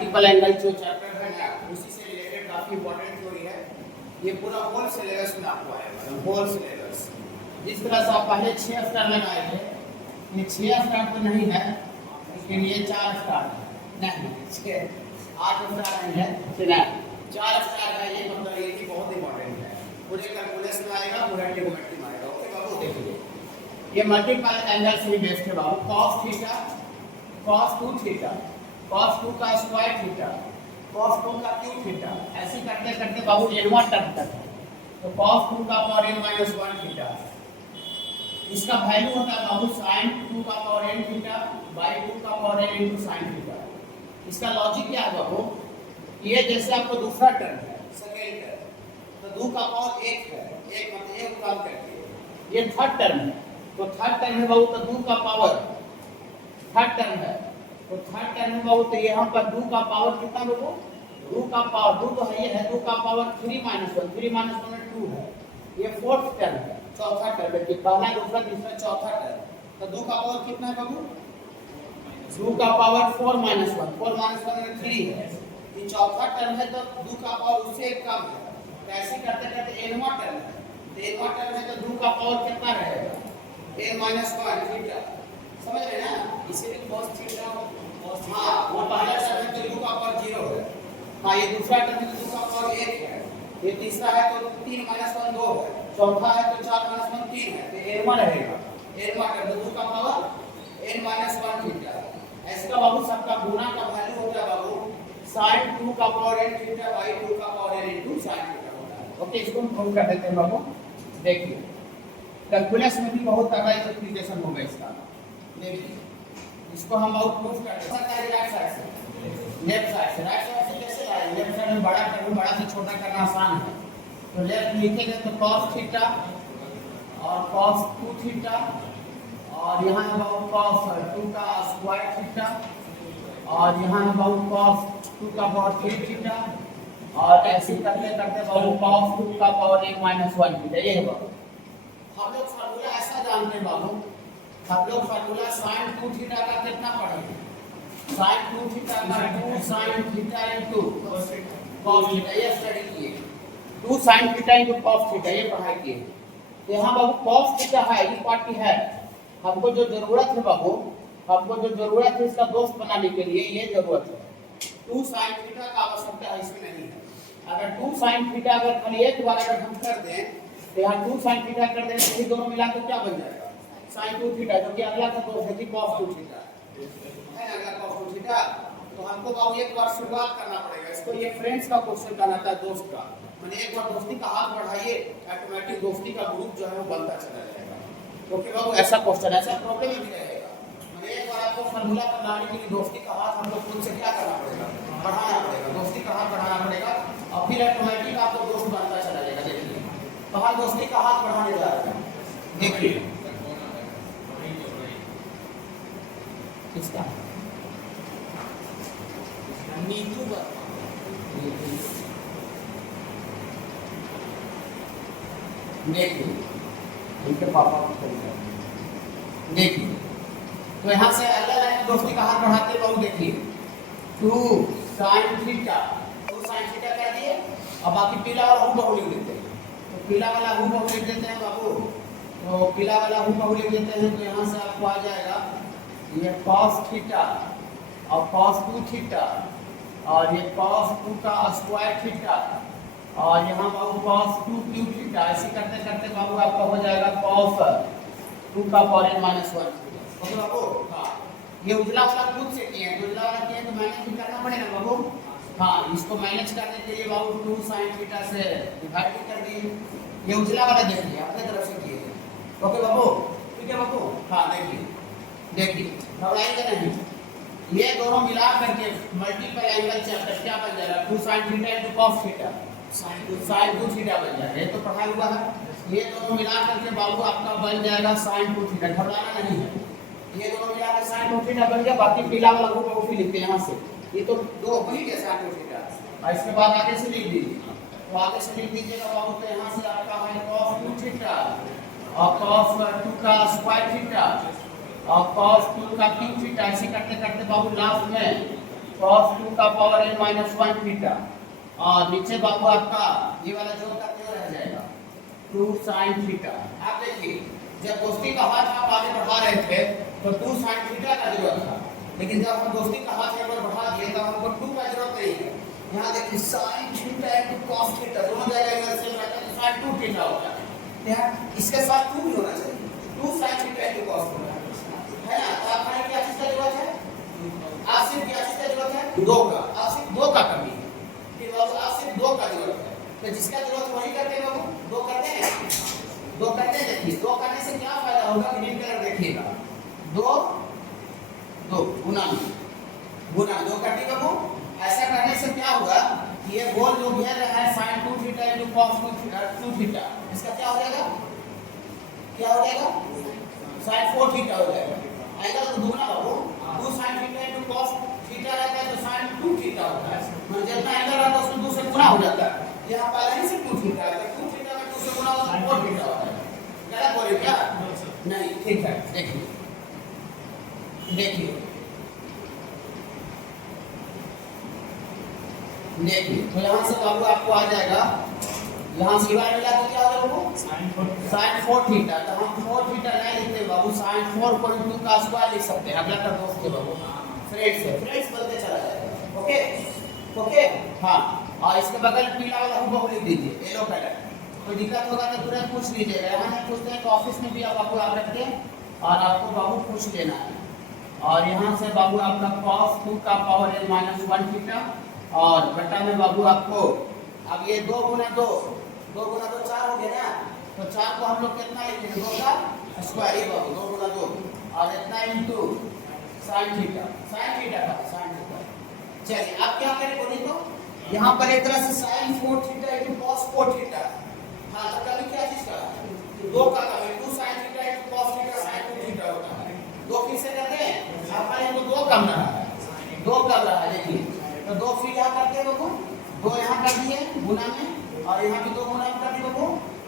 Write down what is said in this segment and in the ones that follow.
Multiple angle जो chapter है ना, उसी से रिलेटेड काफी इंपॉर्टेंट थ्योरी है। ये पूरा होल सिलेबस में आपको आएगा, होल सिलेबस। जिस तरह से आप पहले 6 स्टार लगाए थे, ये 6 स्टार तो नहीं है, लेकिन ये 4 स्टार है, नहीं 8 स्टार नहीं है, 4 स्टार है। ये मतलब ये भी बहुत इंपॉर्टेंट है, पूरे कैलकुलस में आएगा, पूरा ट्रिग्नोमेट्री में आएगा। ओके बाबू, देखिए ये मल्टीपल एंगल से बेस्ड है बाबू। cos theta, cos 2 theta, cos 2 का स्क्वायर थीटा, cos 2 का क्यूब थीटा, ऐसे करते करते बाबू n1 टर्म तक है। तो cos 2 का पावर n-1 थीटा, इसका वैल्यू होता है बाबू sin 2 का पावर n थीटा बाई 2 का power n into sin theta. इसका लॉजिक क्या है बाबू, ये जैसे आपको दूसरा टर्म है, सेकेंड टर्म, तो 2 का पावर 1 है, 1 मतलब 1 काम करके ये थर्ड टर्म है, तो थर्ड टर्म है बाबू, तो 2 का पावर थर्ड टर्म है, तो थर्ड टर्म है बाबू, तो यहाँ पर 2 का पावर कितना बाबू, 2 का पावर 2 तो है, ये है 2 का पावर 3 - 1, 3 - 1 में 2 है, ये फोर्थ टर्म है, चौथा टर्म है, पहला दूसरा तीसरा चौथा टर्म, तो 2 का पावर कितना है बाबू, 2 का पावर 4 - 1, 4 - 1 में 3 है, ये चौथा टर्म है, तो 2 का पावर उससे एक कम है। तो ऐसे करते करते n वां टर्म है, तो n वां टर्म है, तो 2 का पावर कितना रहेगा, n-1 थीटा, समझ रहे हैं ना, इसीलिए cos थीटा, हाँ वो पहला टर्म है, तो 2 का पावर 0 है, हाँ ये दूसरा टर्म है, तो 2 का पावर 1 है, ये तीसरा है, तो 3 - 1 2 है, चौथा है, तो 4 - 1 3 है, तो n1 रहेगा, n1 टर्म, तो 2 का पावर n-1 थीटा। इसका बाबू सबका गुना का वैल्यू होता है बाबू sin 2 का पावर n थीटा बाई 2 का power n into sin theta होता है। ओके, इसको हम प्रूव कर देते हैं बाबू। देखिए कैलकुलस में भी बहुत तगड़ा एप्लीकेशन होगा इसका। देखिए इसको हम बहुत प्रूव कर सकते हैं राइट साइड से, लेफ्ट साइड से। राइट साइड से कैसे लाएंगे, लेफ्ट साइड में बड़ा करना, बड़ा से छोटा करना आसान है, तो लेफ्ट लिखेंगे तो cos थीटा और cos 2 थीटा, और यहाँ है बाबू cos 2 का स्क्वायर थीटा, और यहाँ है बाबू cos 2 का पावर 3 थीटा, और ऐसे करते करते बाबू cos 2 का पावर 1 - 1 थीटा। ये है बाबू, हम लोग फार्मूला ऐसा जानते हैं बाबू, हम लोग फार्मूला sin 2 थीटा का कितना पढ़े, sin 2 थीटा का 2 sin theta into cos theta, ये स्टडी किए, 2 sin theta into cos theta, ये पढ़ाई किए। तो यहाँ बाबू cos थीटा है, ये पार्टी है, हमको जो जरूरत है बाबू, हमको जो जरूरत है इसका दोस्त बनाने के लिए, ये जरूरत है 2 sin थीटा का आवश्यकता है, इसमें नहीं है। अगर 2 sin थीटा अगर खाली एक बार अगर हम कर दें, तो यहाँ 2 sin थीटा कर दें, तो ये दोनों मिलाकर क्या बन जाएगा, sin 2 थीटा, जो कि अगला का दोस्त है कि cos 2 थीटा है, अगला cos 2 थीटा। तो हमको बाबू एक बार शुरुआत करना पड़ेगा, इसको ये फ्रेंड्स का क्वेश्चन कहलाता है, दोस्त का, मैंने एक बार दोस्ती का हाथ बढ़ाइए, ऑटोमेटिक दोस्ती का ग्रुप जो है वो बनता चला जाएगा। ओके बाबू, ऐसा क्वेश्चन, ऐसा प्रॉब्लम भी रहेगा, मैंने एक बार आपको फार्मूला बनाने के लिए दोस्ती का हाथ हमको खुद से क्या करना पड़ेगा, बढ़ाना पड़ेगा, दोस्ती का हाथ बढ़ाना पड़ेगा, और फिर ऑटोमेटिक आपको दोस्त बनता चला जाएगा। देखिए तो हम दोस्ती का हाथ बढ़ाने जा रहे हैं, देखिए किसका, नीतू देखिए उनके पापा को देखिए, तो यहाँ से अगला लाइन दोस्ती का हाथ बढ़ाते बाबू, देखिए 2 sin थीटा, 2 sin थीटा कर दिए, अब बाकी पीला वाला हूबहू लिख देते हैं, तो पीला वाला हूबहू लिख देते हैं बाबू, तो पीला वाला हूबहू लिख देते हैं, तो यहाँ से आपको आ जाएगा ये cos थीटा और cos 2 थीटा, और ये cos 2 का स्क्वायर थीटा, और यहाँ बाबू cos 2 क्यूब थीटा, ऐसे करते करते बाबू आपका हो जाएगा cos 2 का पावर n-1। ओके बाबू, हाँ ये उजला वाला खुद से किए हैं, उजला वाला किए तो मैनेज भी करना पड़ेगा बाबू, हाँ इसको मैनेज करने के लिए बाबू 2 sin थीटा से डिवाइड कर दिए, ये उजला वाला देखिए अपने तरफ से किए। ओके बाबू, ठीक है बाबू, हाँ देखिए घबराएंगे नहीं, ये दोनों मिला करके मल्टीपल एंगल चैप्टर क्या बन जाएगा, 2 sin theta into cos theta, sin 2 theta बन जाएगा, ये तो पढ़ा हुआ है। ये दोनों मिला करके बाबू आपका बन जाएगा sin 2 थीटा, घबराना नहीं है, ये दोनों मिला के sin 2 थीटा बन गया, बाकी पीला वाला को कॉपी लिखते हैं यहाँ से, ये तो दो बन गए sin 2 थीटा, और इसके बाद आगे से लिख दीजिए, तो आगे से लिख दीजिएगा बाबू, तो यहाँ से आपका है cos 2 थीटा और cos 2 का स्क्वायर थीटा और cos 2 का क्यूब थीटा, ऐसे करते करते बाबू लास्ट में cos 2 का पावर n माइनस 1 थीटा और नीचे बाबू आपका ये वाला जो का क्यों रह जाएगा 2 sin थीटा। आप देखिए जब दोस्ती का हाथ आप आगे बढ़ा रहे थे तो 2 sin थीटा का जरूरत था, लेकिन जब हम दोस्ती का हाथ एक बार बढ़ा दिए तो हमको 2 का जरूरत नहीं है। यहाँ देखिए sin theta into cos theta दोनों जगह इधर सेम रहता है तो sin 2 थीटा होता है। यहाँ इसके साथ 2 भी होना चाहिए, 2 sin theta into cos theta है ना। तो आपको क्या चीज का जरूरत है? आप सिर्फ क्या चीज का जरूरत है? 2 का। आप सिर्फ 2 का कमी है कि बाबू आप सिर्फ 2 का जरूरत है, तो जिसका जरूरत वही करते हैं बाबू। 2 करते हैं, 2 करते हैं। देखिए 2 करने से क्या फायदा होगा ग्रीन कलर देखिएगा 2 2 गुना 2 करती बाबू। ऐसा करने से क्या होगा कि ये गोल जो घेर रहा है sin 2 theta into cos 2 theta इसका क्या हो जाएगा? क्या हो जाएगा? sin 4 थीटा हो जाएगा। एंगल तो दुगना बाबू 2 sin theta into cos theta रहता है तो sin 2 थीटा होता है। मतलब जितना एंगल रहता है उसमें 2 से गुना हो जाता है। यहाँ पहले ही से 2 थीटा है तो 2 थीटा में 2 से गुना होता है 4 थीटा होता है। गलत बोले क्या? नहीं, ठीक है। देखिए देखिए देखिए तो यहाँ से बाबू आपको आ जाएगा, यहाँ से बार मिला तो क्या होगा बाबू? sin 4 theta. तो हम 4 थीटा नहीं लिखते बाबू, sin 4 को 2 का स्क्वायर लिख सकते हैं। अगला का दोस्त है बाबू फ्रेंड्स बोलते चला जाएगा। ओके ओके हाँ। और इसके बगल पीला वाला हुबहू लिख दीजिए येलो कलर। कोई दिक्कत होगा तो तुरंत पूछ लीजिएगा। यहाँ नहीं पूछते हैं तो ऑफिस में भी आप बाबू आप रखते हैं और आपको बाबू पूछ लेना है। और यहाँ से बाबू आपका cos 2 का पावर n माइनस 1 थीटा और बटा में बाबू आपको अब ये 2 गुना 2 4 हो गया ना। तो 4 को हम लोग कितना लिखेंगे? 2 का स्क्वायर ये बाबू 2 गुना 2 और इतना इनटू sin थीटा का sin थीटा। चलिए आप क्या करें बोलिए तो यहाँ पर एक तरह से sin 4 theta into cos 4 theta. हाँ तो कभी क्या चीज का 2 का कभी 2 sin theta into cos theta sin 2 theta होता है। 2 किससे करते हैं? हमारे को 2 कम रहा है, 2 कम रहा है। देखिए तो 2 फिर यहाँ करते हैं बाबू, 2 यहाँ कर दिए गुना में और यहाँ भी 2 गुना में कर दिए बाबू।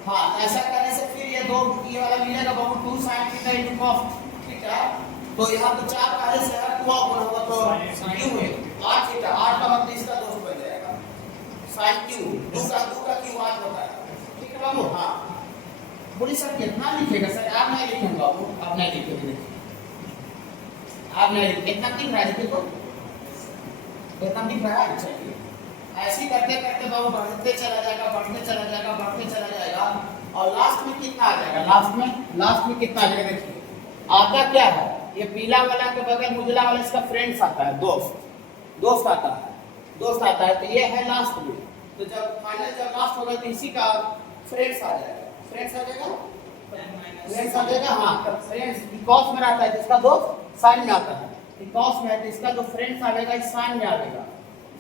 हाँ ऐसा करने से फिर ये 2 ये वाला मिलेगा बाबू 2 sin theta into cos theta. तो यहाँ तो 4 पहले से है 2 गुना होगा तो क्यों है 8 थीटा। 8 का मतलब इसका दोस्त बन जाएगा sin क्यू 2 का क्यू 8 होता है। ठीक है बाबू। हाँ बोलिए सर कितना लिखेगा? सर आप नहीं लिखेंगे बाबू, आप नहीं लिखेंगे, आप नहीं लिखेंगे। कितना दिख रहा है? देखिए तो कितना दिख रहा है? चलिए ऐसे करते करते बाबू बढ़ते चला जाएगा और लास्ट में कितना आ जाएगा? लास्ट में कितना आ जाएगा? देखिए आता क्या है ये पीला वाला के बगल उजला वाला इसका फ्रेंड्स आता है, दोस्त आता है तो ये है लास्ट में। तो जब फाइनल जब लास्ट होगा तो इसी का फ्रेंड्स आ जाएगा। हाँ तो फ्रेंड्स cos में रहता है जिसका दोस्त साइन में आता है। cos में है तो इसका जो फ्रेंड्स आएगा इस साइन में आएगा।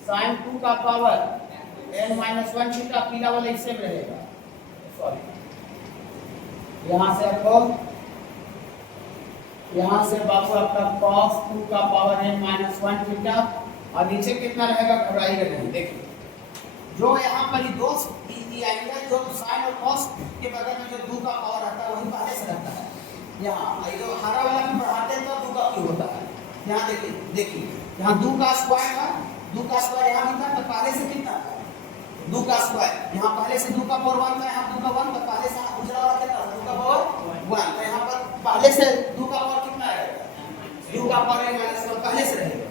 sin 2 का पावर n माइनस 1 थीटा पीला वाला इससे में रहेगा। सॉरी यहाँ से बाबू आपका cos 2 का पावर n माइनस 1 थीटा और नीचे कितना रहेगा? घबराइएगा नहीं। देखिए जो यहाँ पर ही दोस्त आएगा जो sin और cos के बगल में जो 2 का पावर आता है वही पहले से रहता है। यहाँ जो हरा वाला भी बढ़ाते हैं तो 2 का क्यों होता है। यहाँ देखिए यहाँ 2 का स्क्वायर था, 2 का स्क्वायर यहाँ भी था तो पहले से कितना था? 2 का स्क्वायर। यहाँ पहले से 2 का पावर 1 था, यहाँ 2 का 1 तो पहले से दूसरा वाला कितना था? 2 का पावर 1 तो यहाँ पर पहले से 2 का पावर कितना रहेगा? 2 का पावर n माइनस 1 पहले से रहेगा।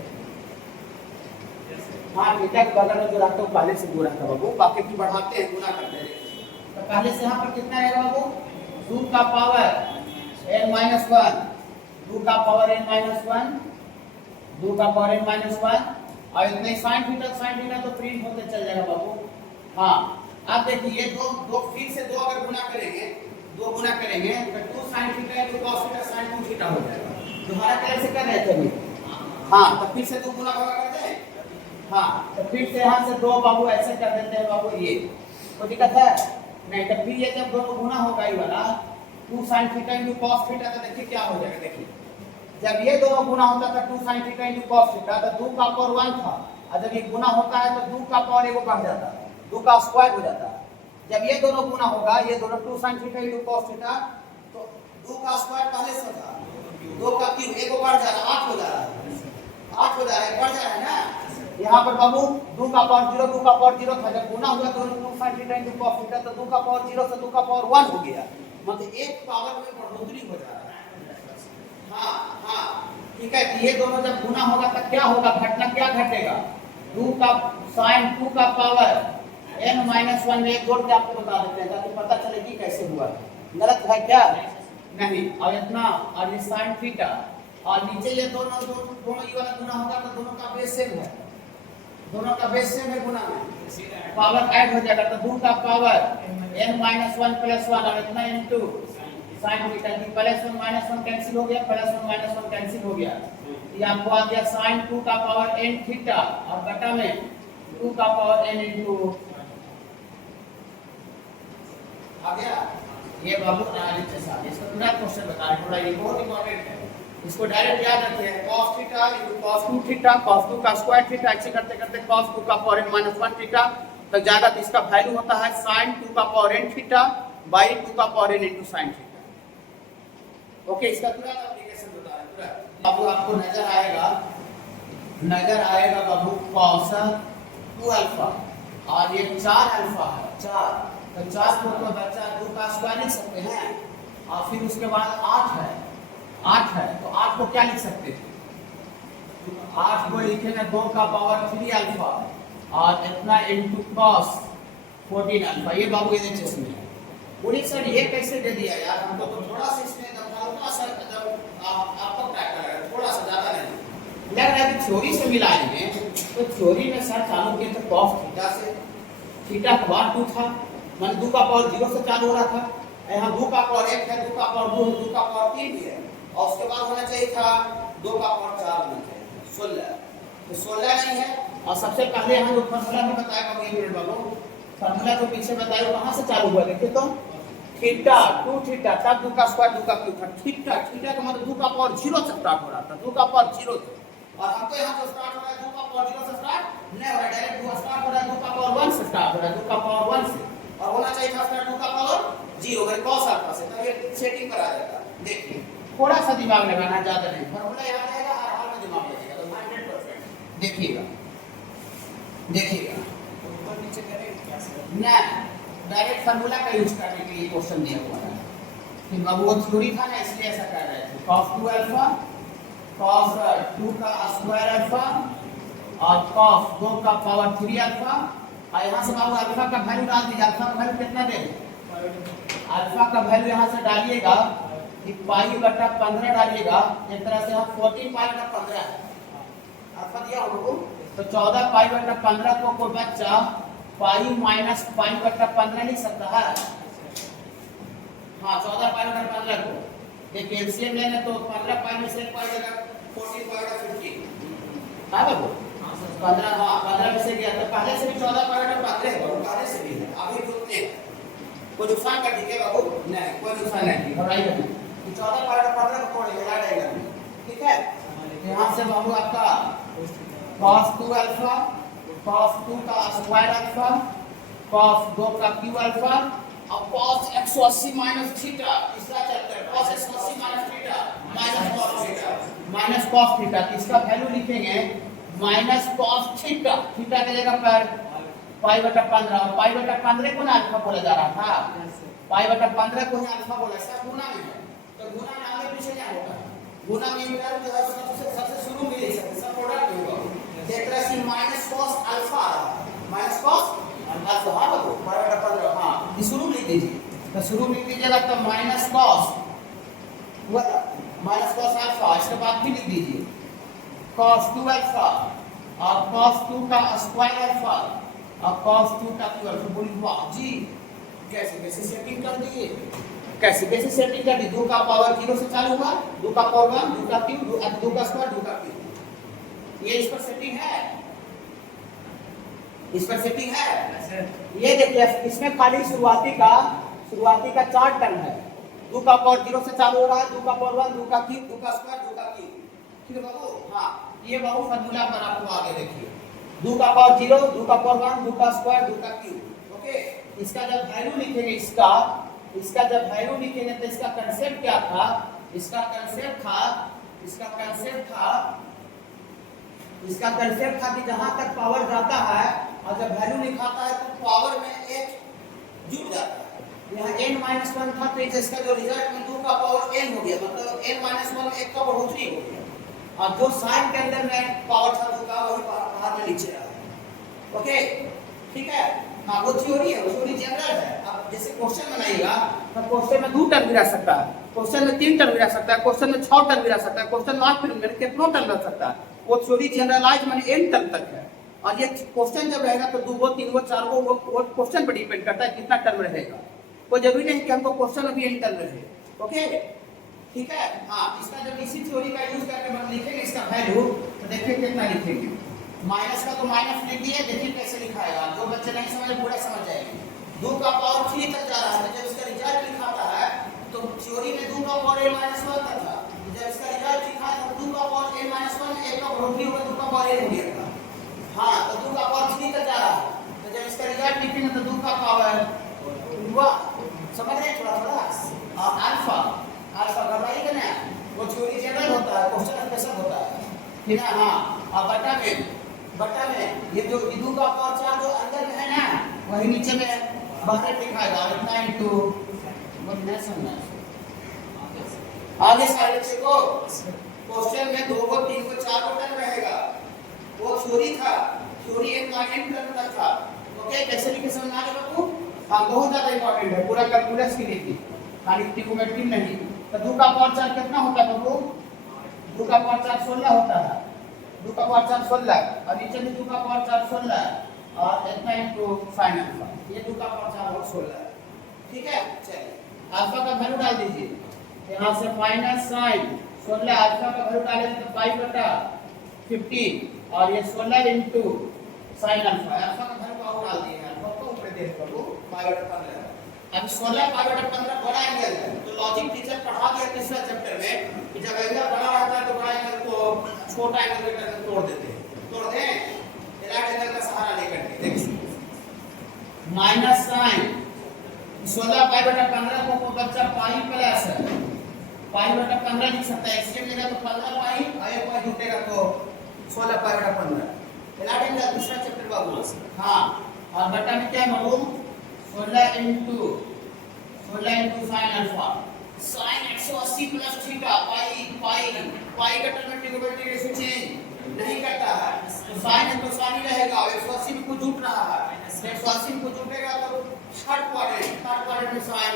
हाँ थीटा के बगल में जो रहता है पहले से गुना था बाबू, बाकी की बढ़ाते हैं गुना करते हैं। तो पहले से यहाँ पर कितना रहेगा बाबू? 2 का पावर n माइनस 1 2 का पावर n माइनस 1 2 का पावर n माइनस 1 और इतने sin थीटा तो प्रिंट होते चल जाएगा बाबू। हाँ अब देखिए ये दो फिर से 2 अगर गुना करेंगे तो 2 sin theta into cos theta sin 2 theta हो जाएगा। दोबारा कलर से कर रहे थे अभी। हाँ तो फिर से 2 गुना करते हैं। हाँ तो फिर से यहाँ से 2 बाबू ऐसे कर देते हैं बाबू। ये कोई दिक्कत है नहीं। तो फिर ये जब दोनों गुना होगा ये वाला 2 sin theta into cos theta तो देखिए क्या हो जाएगा। देखिए जब ये दोनों गुना होता था 2 sin theta into cos theta तो 2 का पावर 1 था और जब ये गुना होता है तो 2 का पावर एगो बढ़ जाता है, 2 का स्क्वायर हो जाता है। जब ये दोनों गुना होगा ये दोनों 2 sin theta into cos theta तो 2 का स्क्वायर पहले से था, 2 का क्यूब एगो बढ़ जा रहा है 8 हो जा रहा है, बढ़ जा रहा है ना। यहाँ पर बाबू 2 का पावर 0 था, जब गुना हुआ तो 2 sin theta into cos theta, तो 2 का पावर 0 से 2 का पावर 1 हो गया, मतलब एक पावर में बढ़ोतरी हो जा रहा है। हाँ ठीक है, ये दोनों जब गुना होगा तब क्या होगा, घटना क्या घटेगा, 2 का sin 2 का पावर n-1 में एक जोड़ के आपको बता देते हैं ताकि पता चले कि कैसे हुआ है। गलत है क्या? नहीं। और इतना और ये sin थीटा और नीचे ये दोनों ये वाला गुना होगा तो दोनों का बेस सेम है, दोनों का बेस सेम है गुना में, पावर ऐड हो जाएगा तो 2 का पावर n-1 + 1 और इतना इनटू sin थीटा की +1 -1 कैंसिल हो गया, +1 -1 कैंसिल हो गया, ये आपको आ गया sin 2 का पावर n थीटा और बटा में 2 का पावर n इनटू आ गया। ये बाबू एनालिसिस जैसा इसका पूरा क्वेश्चन बता रहे, थोड़ा ये बहुत इंपॉर्टेंट है, इसको डायरेक्ट याद रखिए, cos theta cos 2 theta cos 2 का स्क्वायर थीटा, ऐसे करते करते cos 2 का पावर n-1 थीटा तक जाएगा, तो इसका वैल्यू होता है sin 2 का पावर n थीटा बाई 2 का power n into sin theta. Okay, इसका पूरा एप्लीकेशन बता रहे पूरा बाबू, आपको नजर आएगा बाबू cos 2 अल्फा और ये 4 अल्फा है, 4 तो 4 को तो बच्चा 2 का स्क्वायर लिख सकते हैं और फिर उसके बाद 8 है तो 8 को क्या लिख सकते हैं, 8 को लिखेंगे 2 का पावर 3 अल्फा और इतना इनटू cos 14 अल्फा। ये बाबू ये चीज में बोलिए सर ये कैसे दे दिया यार, हमको तो थोड़ा सा इसमें हल्का सा आपको ट्रैक करेगा, थोड़ा सा ज्यादा नहीं लग रहा है कि थ्योरी से मिलाएंगे, तो थ्योरी में सर चालू किए थे cos थीटा से, थीटा का पावर 2 था, मान 2 का पावर 0 से चालू हो रहा था, यहाँ 2 का पावर 1 है, 2 का पावर 2 2 का पावर 3 भी है और उसके बाद होना चाहिए था 2 का पावर 4 होना चाहिए 16, तो 16 नहीं है। और सबसे पहले यहाँ जो फार्मूला भी बताया बाबू, फार्मूला जो पीछे बताया कहाँ से चालू हुआ देखिए तो थीटा 2 थीटा तब 2 का स्क्वायर 2 का क्यूब था, थीटा का मतलब 2 का पावर 0 से स्टार्ट हो रहा था, 2 का पावर 0 से, और हमको यहाँ जो स्टार्ट हो रहा है 2 का पावर 0 से स्टार्ट नहीं हो रहा है, डायरेक्ट 2 स्टार्ट हो रहा है 2 का पावर 1 से स्टार्ट हो रहा है, 2 का पावर 1 से, और होना चाहिए था स्टार्ट 2 का पावर 0 अगर cos अल्फा से, तब ये सेटिंग पर आ जाता। देखिए थोड़ा सा दिमाग लगाना, ज्यादा नहीं, फार्मूला याद रहेगा, हर हाल में दिमाग लगेगा तो 100%। देखिएगा ऊपर नीचे करें क्या सर, ना डायरेक्ट फार्मूला का यूज करने के लिए क्वेश्चन दिया हुआ है, फिर बाबू वो थ्योरी था ना इसलिए ऐसा कर रहे थे, cos 2 अल्फा cos 2 का स्क्वायर अल्फा और cos 2 का पावर 3 अल्फा, और यहाँ से बाबू अल्फा का वैल्यू डाल दीजिए, अल्फा का वैल्यू कितना दे, अल्फा का वैल्यू यहाँ से डालिएगा कि π/15 डालिएगा, एक तरह से यहाँ 14 π/15 है, अल्फा दिया होगा तो 14 π/15 को कोई बच्चा π - π/15 लिख सकता है, हाँ 14 π/15 को एक एलसीएम लेंगे तो 15 π में से 1 π जाएगा 14 π/15 है बाबू, 15 में से गया तो पहले से भी 14 π/15 है बाबू, पहले से भी है, अभी तो उतने कोई नुकसान कर दीजिए बाबू, नहीं कोई नुकसान नहीं, घबराइए मत, 14 π/15 को तोड़ देगा डायगा, ठीक है। यहाँ से बाबू आपका cos 2 अल्फा cos 2 का स्क्वायर अल्फा cos 2 का क्यूब अल्फा और cos 180 माइनस थीटा, इसका चलता है cos 180 minus theta minus cos theta, इसका वैल्यू लिखेंगे माइनस cos थीटा, थीटा की जगह पर π/15, और π/15 को ना अल्फा बोला जा रहा था, π/15 को ही अल्फा बोला, सब गुना में है, तो गुना में आगे पीछे क्या होगा, गुना में मिला जो है सबसे शुरू में ले सकते, सब प्रोडक्ट होगा, एक तरह से minus cos alpha minus cos alpha, हाँ बाबू π/15, हाँ ये शुरू लिख दीजिए, तो शुरू लिख दीजिएगा तो माइनस cos अल्फा, इसके बाद भी लिख दीजिए cos 2 अल्फा और cos 2 का स्क्वायर अल्फा और cos 2 का क्यूब अल्फा। बोली वाह जी कैसे सेटिंग कर दिए, कैसे सेटिंग कर दी, 2 का पावर 0 से चालू हुआ, 2 का पावर 1 2 का क्यूब 2 का स्क्वायर 2 का क्यूब, ये इस पर सेटिंग है, इस पर सेटिंग है। ये देखिए इसमें खाली शुरुआती का 4 टर्म है, 2 का पावर 0 से चालू हो रहा है, 2 का पावर 1 2 का क्यूब 2 का स्क्वायर 2 का क्यूब, ठीक है बाबू, हाँ ये बाबू फार्मूला पर आपको आगे देखिए 2 का पावर 0 2 का पावर 1 2 का स्क्वायर 2 का क्यूब, ओके। इसका जब वैल्यू लिखेंगे इसका जब वैल्यू लिखेंगे तो इसका कांसेप्ट क्या था, इसका कांसेप्ट था इसका कंसेप्ट था कि जहां तक पावर जाता है और जब वैल्यू लिखाता है तो पावर में एक जुड़ जाता है। यहाँ n-1 था तो इसका जो रिजल्ट में 2 का पावर n हो गया, मतलब n-1 एक का बढ़ोतरी हो गया और जो साइन के अंदर में पावर था 2 का वही बाहर में नीचे आया। ओके ठीक है। हाँ वो थ्योरी है, वो थ्योरी जनरल है। अब जैसे क्वेश्चन बनाइएगा तो क्वेश्चन में 2 टर्म भी रह सकता है, क्वेश्चन में 3 टर्म भी रह सकता है, क्वेश्चन में 6 टर्म भी रह सकता है, क्वेश्चन में 8 टर्म में कितना टर्म रह सकता है। वो थ्योरी जनरलाइज माने n टर्म तक है और ये क्वेश्चन जब रहेगा तो 2 गो 3 गो 4 गो वो क्वेश्चन पर डिपेंड करता है कितना टर्म रहेगा। कोई जरूरी नहीं कि हमको क्वेश्चन में भी n टर्म रहे। ओके ठीक है। हाँ इसका जब इसी थ्योरी का यूज करके हम लिखेंगे इसका वैल्यू तो देखिए कितना लिखेंगे। माइनस का तो माइनस लिख दिए, देखिए कैसे लिखाएगा। जो बच्चे नहीं समझे पूरा समझ जाएंगे। 2 का पावर 3 तक जा रहा है, जब इसका रिजल्ट लिखाता है तो थ्योरी में 2 का पावर n-1 तक था, जब इसका रिजल्ट लिखा तो 2 का पावर n-1 एक का बढ़ोतरी होगा 2 का पावर n हो गया था। हाँ तो 2 का पावर 3 तक जा रहा है, तो जब इसका रिजल्ट लिखेंगे तो 2 का पावर हुआ, समझ रहे हैं थोड़ा थोड़ा। अल्फा अल्फा घबराइएगा ना, वो थ्योरी जनरल होता है, क्वेश्चन स्पेशल होता है ठीक है। हाँ और बटा में ये जो 2 का पावर 4 जो अंदर में है ना वही नीचे में बाहर लिखाएगा इतना इनटू वो नहीं समझना। आगे साइड से को क्वेश्चन में 2 को 3 को 4 को टर्म रहेगा, वो थ्योरी था, थ्योरी एक माइनस टर्म तक था। ओके कैसे लिखे समझ आ गया बाबू। हाँ बहुत ज्यादा इंपॉर्टेंट है, पूरा कैलकुलस के लिए थी, खाली ट्रिग्नोमेट्री नहीं। तो 2 का पावर 4 कितना होता है बाबू। 2 का पावर 4 16 होता है, 2 का पावर 4 16 और नीचे में 2 का पावर 4 16 और इतना इनटू sin अल्फा, ये 2 का पावर 4 और 16 ठीक है। चलिए अल्फा का वैल्यू डाल दीजिए, यहाँ से माइनस sin 16 अल्फा का वैल्यू डालेंगे तो पाई बटा 15 और ये 16 इनटू sin अल्फा, अल्फा का वैल्यू पावर डाल दिए, अल्फा को ऊपर देख लो पाई बटा 15। अब 16 पाई बटा 15 बड़ा एंगल है, तो लॉजिक टीचर पढ़ा दिया तीसरा चैप्टर में कि जब एंगल बड़ा रहता है तो बड़ा एंगल को छोटा एंगल के तरह तोड़ देते हैं, तोड़ दें राइट एंगल का सहारा लेकर के। देखिए माइनस साइन 16 पाई बटा 15 को बच्चा पाई प्लस पाई बटा 15 लिख सकता है, इसके जगह तो 15 पाई और एक पाई जुटेगा तो 16 पाई बटा 15 राइट एंगल दूसरा चैप्टर बाबू। हाँ और बटा में क्या बाबू 16 into sin alpha, sin 180 plus theta pi का टर्म में ट्रिग्नोमेट्री रेशियो चेंज नहीं करता है, तो sin तो sin ही रहेगा। 180 में कुछ जुट रहा है, 180 में कुछ जुटेगा तो थर्ड क्वाड्रेंट में sin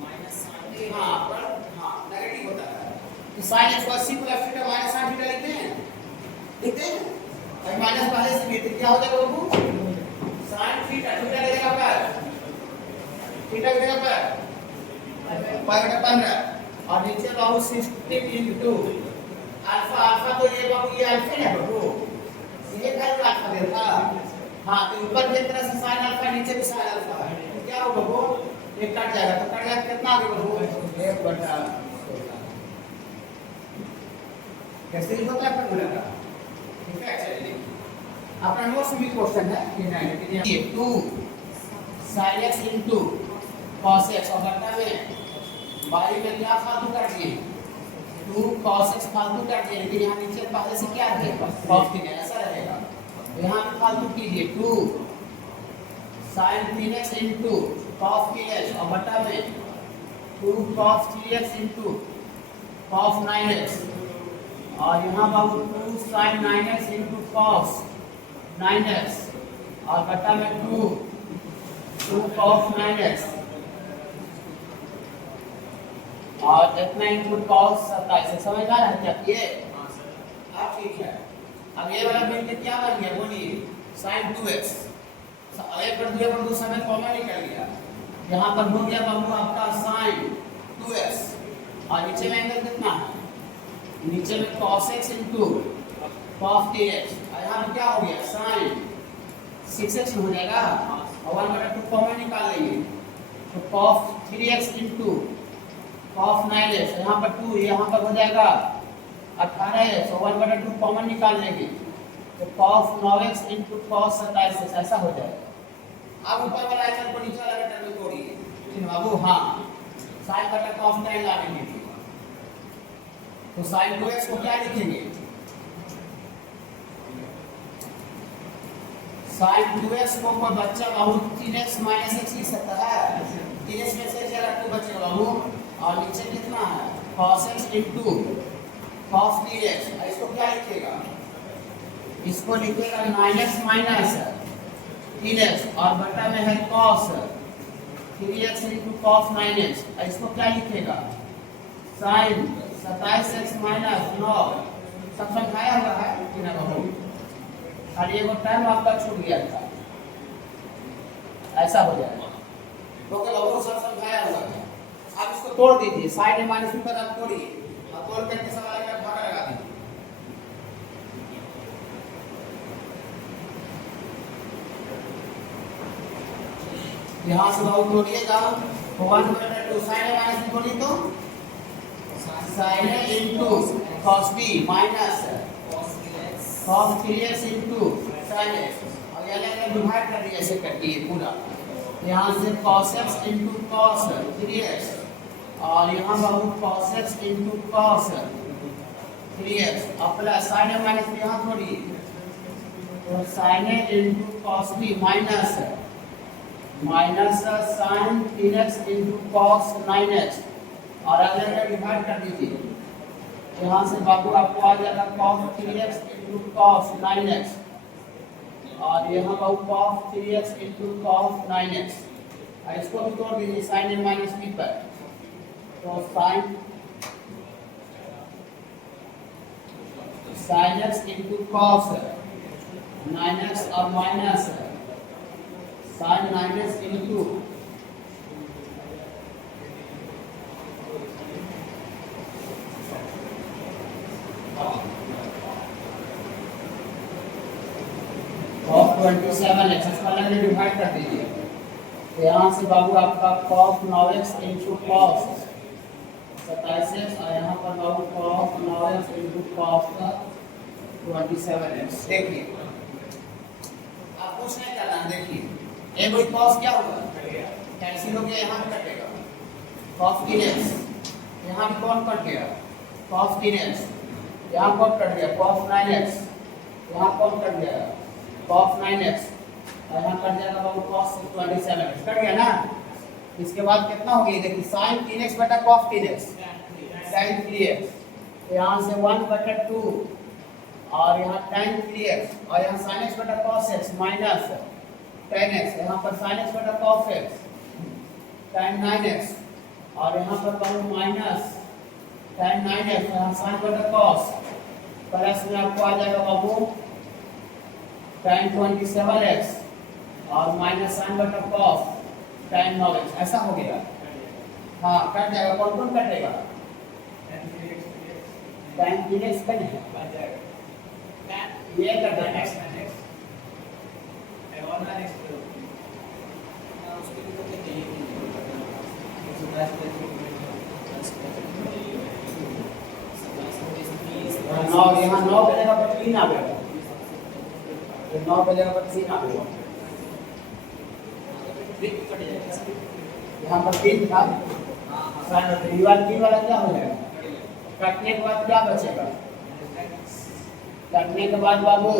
माइनस sin हाँ पर हाँ नेगेटिव होता है, तो sin 180 plus theta minus sin theta लिखते हैं और माइनस पहले से भी क्या हो जाएगा बाबू sin थीटा लगेगा पर थीटा लगेगा पर पाई बटा 15 और नीचे बाबू 16 इनटू अल्फा, अल्फा तो ये बाबू ये अल्फा है बाबू, ये वैल्यू अल्फा देता। हाँ तो ऊपर की तरह से sin अल्फा नीचे भी sin अल्फा है, तो क्या होगा बाबू एक कट जाएगा, तो कट जाएगा कितना आ गया बाबू 1 बटा 16। कैसे होता है फॉर्मूला का ठीक है। चलिए अपना नोट्स में क्वेश्चन है कि नहीं ये 2 sin x into cos x और बटा में बारी में क्या फालतू कर दिए 2 cos x फालतू कर दिए, लेकिन यहाँ नीचे पहले से क्या है cos थीटा ऐसा रहेगा, यहाँ पे फालतू कीजिए 2 sin 3x into cos 3x और बटा में 2 cos 3x into cos 9x और यहाँ बाबू 2 sin 9x into cos 9x और बटा में 2 cos 9x और इतना इनटू cos 27। समझ आ रहा है क्या ये अब ठीक है। अब ये वाला बिंदु क्या बन गया बोलिए sin 2x, एक पर दिया पर दूसरा में कॉमन निकल गया, यहाँ पर हो गया बाबू आपका sin 2x और नीचे में एंगल कितना है, नीचे में cos x into cos 3x और यहाँ पे क्या हो गया sin 6x हो जाएगा और 1/2 कॉमन निकाल लेंगे तो cos 3x into cos 9x यहाँ पर 2 यहाँ पर हो जाएगा 18x और 1/2 कॉमन निकाल लेंगे तो cos 9x इनटू cos 27 ऐसा हो जाएगा। अब ऊपर वाला एंगल को नीचे वाला टर्म में तोड़िए ठीक बाबू। हाँ sin बटा cos 9 ला लेंगे तो sin 2x को क्या लिखेंगे साइन 2x को कोई बच्चा बाबू 3x माइनस x लिख सकता है। 3x में से जरा 2 बचेगा बाबू, और नीचे कितना है cos x into cos 3x। इसको क्या लिखेगा, इसको लिखेगा 9x माइनस 3x और बटा में है cos 3x into cos 9x। इसको क्या लिखेगा sin 27x माइनस 9। सब समझाया हुआ है कि ना बाबू, और ये वो टाइम आपका छूट गया था, ऐसा हो जाएगा। तो क्या बाबू सब समझाया हुआ है। आप इसको तोड़ दीजिए, साइन ए माइनस बी पर आप तोड़िए और तोड़ करके सवाल का भागा लगा दीजिए। यहाँ से बाबू तोड़िएगा 1/2 साइन ए माइनस बी तोड़िए तो sine A into cos b minus cos 3x into sin x, और ये अलग डिवाइड कर दिया ऐसे करके पूरा। यहाँ से cos x into cos 3x और यहाँ बाबू cos x into cos 3x और प्लस sin a माइनस यहाँ थोड़ी तो sin a into cos b minus sin 3x into cos 9x और अलग डिवाइड कर दीजिए। यहाँ से बाबू आपको आ जाएगा cos 3x into cos 9x और यहाँ बाबू cos 3x into cos 9x। इसको भी तोड़ दीजिए sin a माइनस b पर, तो sin x into cos 9x और minus sin 9x into cos 27x, इसको अलग डिवाइड कर दीजिए। तो यहाँ से बाबू आपका cos 9x into cos 27x और यहाँ पर बाबू cos 9x into cos 27x। देखिए आप कुछ नहीं करना, देखिए एक कोई cos क्या होगा कैंसिल हो गया, यहाँ भी कटेगा cos 3x, यहाँ भी कौन कट गया cos 3x, यहाँ कौन कट गया cos 9x, यहाँ कौन कट गया cos 9x और यहाँ कट जाएगा बाबू cos 27x, कट गया ना। इसके बाद कितना हो गया देखिए sin 3x बटा cos 3x sin 3x, तो यहाँ से 1/2 और यहाँ tan 3x और यहाँ sin x बटा cos x minus tan x, यहाँ पर sin x बटा cos x tan 9x और यहाँ पर बाबू माइनस tan 9x यहाँ sin बटा cos, प्लस में आपको आ जाएगा बाबू tan 27x और माइनस sin बटा cos tan 9x। ऐसा हो गया, हाँ कट जाएगा। कौन कौन कटेगा tan 3x कट जाएगा, ये कट जाएगा नौ, यहाँ 9 के जगह पर 3 आ गया, 9 के जगह पर 3 आ गया, यहाँ पर 3 था, ये वाला क्या हो जाएगा, कटने के बाद क्या बचेगा, कटने के बाद बाबू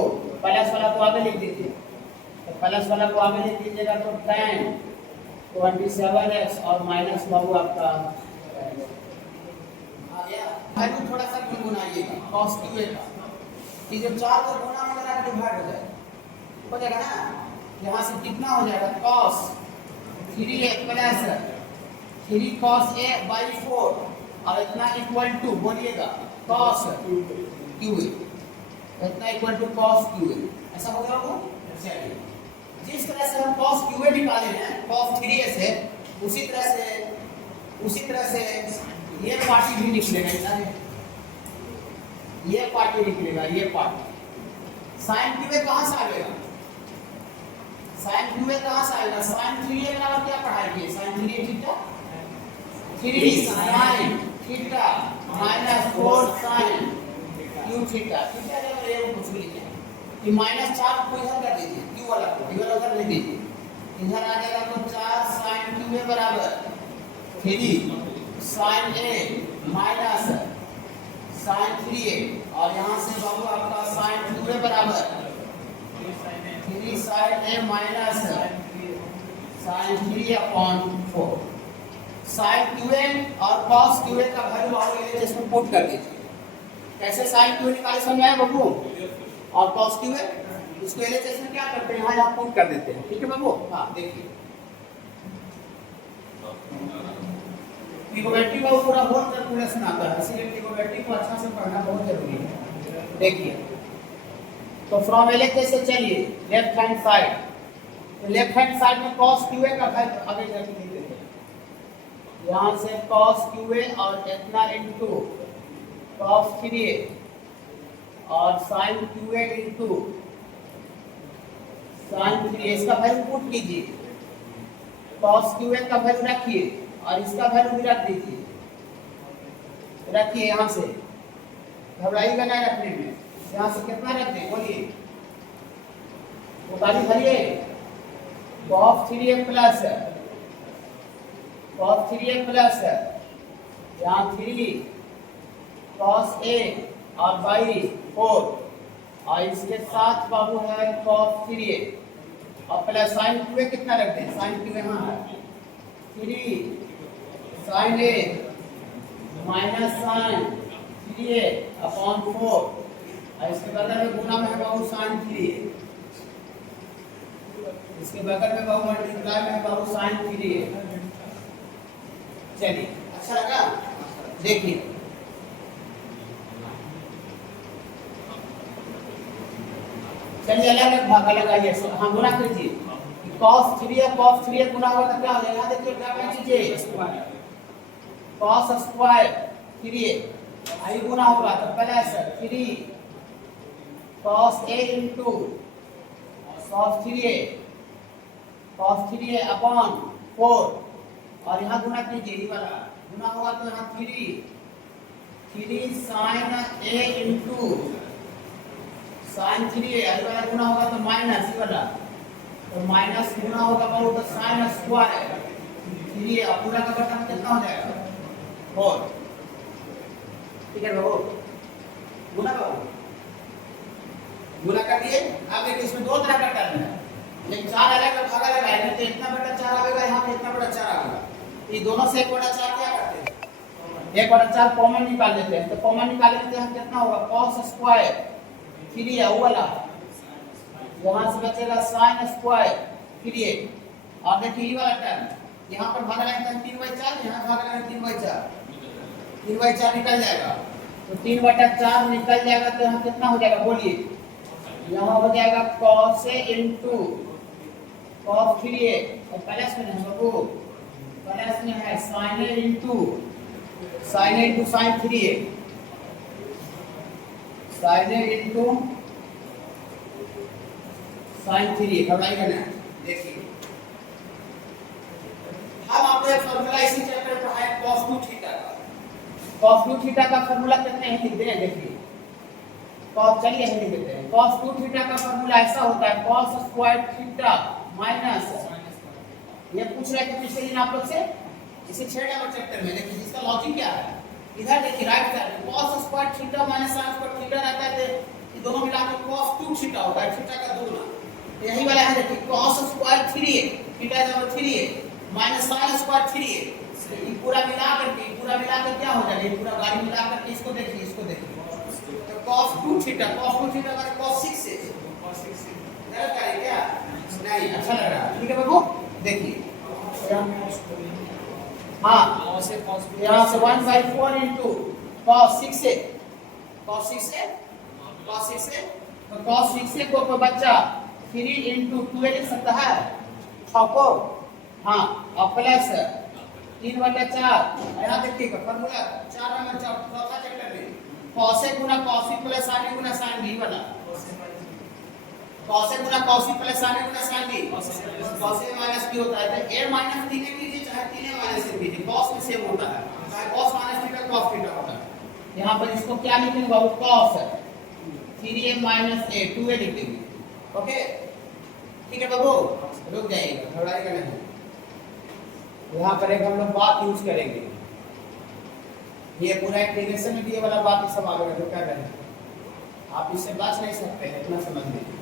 प्लस वाला को आगे लिख दीजिए, तो प्लस वाला को आगे लिख दीजिएगा तो tan 27x और माइनस बाबू आपका आ गया। वैल्यू थोड़ा सा क्यों बनाइएगा cos qa का, कि जब 4 को गुना में अगर डिवाइड हो जाएगा ना, यहाँ से कितना हो जाएगा cos 3a plus 3 cos a by 4 और इतना इक्वल टू बोलिएगा cos qa, इतना इक्वल टू cos qa। ऐसा हो गया होगा। चलिए जिस तरह से हम cos qa निकाले हैं cos 3a से, उसी तरह से ये पार्टी भी निकलेगा, ये पार्टी निकलेगा, ये पार्टी sin qa कहाँ से आएगा, sin qa कहाँ से आएगा, sin 3a बराबर क्या पढ़ाएंगे sin 3a theta 3 sin theta minus 4 sin q theta, theta जब ये कुछ भी है कि माइनस 4 को इधर कर दीजिए, q वाला को इधर उधर ले दीजिए, इधर आ जाएगा तो 4 sin qa बराबर 3 sin a minus sin 3a और यहाँ से बाबू आपका sin qa बराबर 3 sin sign A minus sign 3/4 sign QA और कॉस क्यूए का वैल्यू आप एलएचएस में पुट कर दीजिए। कैसे साइन क्यूए निकाले समझ आया बाबू? और कॉस क्यूए इसको एलएचएस में क्या करते हैं, यहाँ पुट कर देते हैं। ठीक है बाबू? हाँ देखिए ट्रिगोनोमेट्री का पूरा होल कैलकुलेशन आता है, इसीलिए ट्रिगोनोमेट्री को अच्छा से पढ़ना बहुत जरूरी है। देखिए तो फ्रॉम एलएचएस से चलिए लेफ्ट हैंड साइड, तो लेफ्ट हैंड साइड में cos QA का वैल्यू आगे जाके लिख देते हैं। यहाँ से cos QA और इतना इनटू cos 3A और sin QA into sin 3A, इसका वैल्यू पुट कीजिए। cos QA का वैल्यू रखिए और इसका वैल्यू भी रख दीजिए, रखिए। यहाँ से घबराइएगा नहीं रखने में, यहाँ से कितना रख दें बोलिए, तो गाली भरिए। cos 3A प्लस यहाँ 3 cos A और बाई 4 और इसके साथ बाबू है cos 3A और प्लस sin 2A कितना रख दें, sin 2A यहाँ है 3 sin A minus sin 3A upon 4 और इसके बगल में गुना में है बाबू sin 3A, इसके बगल में बाबू मल्टीप्लाई में है बाबू sin 3A। चलिए अच्छा लगा? देखिए चलिए अलग अलग भाग लगाइए, हम गुना कीजिए। cos 3A गुना होगा तो क्या हो जाएगा, देखिए क्या कर लीजिए cos स्क्वायर 3A आई गुना होगा तो plus 3 cos A into cos 3A upon 4 और यहाँ गुना कीजिए, ये वाला गुना होगा तो यहाँ 3 sin A into sin 3A, ये वाला गुना होगा तो माइनस, ये वाला तो माइनस गुना होगा बाबू तो sin स्क्वायर 3A और पूरा का बटा कितना हो जाएगा 4। ठीक है बाबू? गुना बाबू गुना कर दिए। अब देखिए इसमें दो तरह का टर्म है, लेकिन चार अलग अलग भागा लगाएंगे तो इतना बटा 4 आएगा, यहाँ पे इतना बटा 4 आएगा। ये दोनों से 1/4 क्या करते हैं, 1/4 कॉमन निकाल लेते हैं। तो कॉमन निकालेंगे तो यहाँ कितना होगा cos स्क्वायर 3A वाला, यहाँ से बचेगा sin स्क्वायर 3A और देखिए ये वाला टर्म यहाँ पर भागा लगाएंगे 3/4, यहाँ भागा लगाएंगे 3/4 निकल जाएगा। तो 3/4 निकल जाएगा तो यहाँ कितना हो जाएगा बोलिए, यहाँ हो जाएगा cos A into cos 3A और प्लस में है बाबू, प्लस में है sin A into sin 3A, sin A into sin 3A। घबराइएगा ना, देखिए हम आपने फॉर्मूला इसी चैप्टर में पढ़ा है cos 2 थीटा का। cos 2 थीटा का फॉर्मूला कितने हैं लिख दें, देखिए cos, चलिए हम लिख देते हैं। cos 2 थीटा का फॉर्मूला ऐसा होता है cos स्क्वायर थीटा माइनस, ये पूछ रहे थे पिछले दिन आप लोग से, इसे 6 नंबर चैप्टर में। देखिए इसका लॉजिक क्या है, इधर देखिए right side cos square theta minus sin square theta रहता है, ये दोनों मिलाकर cos 2 थीटा होता है, थीटा का दुगना। यही वाला है देखिए cos स्क्वायर 3A थीटा जब 3A minus sin square 3A, ये पूरा मिलाकर क्या हो जाएगा, ये पूरा गाड़ी मिलाकर के इसको देखिए तो cos 2 थीटा हमारे cos 6 है, गलत है क्या? नहीं, अच्छा लग रहा है। ठीक है बाबू? देखिए हाँ यहाँ से 1/4 इनटू cos 6A तो cos 6A को बच्चा 3 इनटू 2 लिख सकता है 6 को, हाँ और प्लस 3/4। यहाँ देखिएगा फॉर्मूला 4 नंबर चौथा चैप्टर में cos A Guna cos B plus sin A Guna sin B वाला, cos A Guna cos B plus sin A Guna sin B, cos A minus B होता है। तो A माइनस 3A कीजिए चाहे 3A minus A कीजिए, cos में same होता है, चाहे cos minus theta cos theta होता है। यहाँ पर इसको क्या लिखेंगे बाबू, cos 3A minus A 2A लिख देंगे। ओके ठीक है बाबू? रुक जाइएगा, घबराइएगा नहीं। यहाँ पर एक हम लोग बात यूज करेंगे, ये पूरा इंटीग्रेशन में भी ये वाला बात सब आगे जो कर रहे हैं, आप इससे बच नहीं सकते हैं, इतना समझ लीजिए।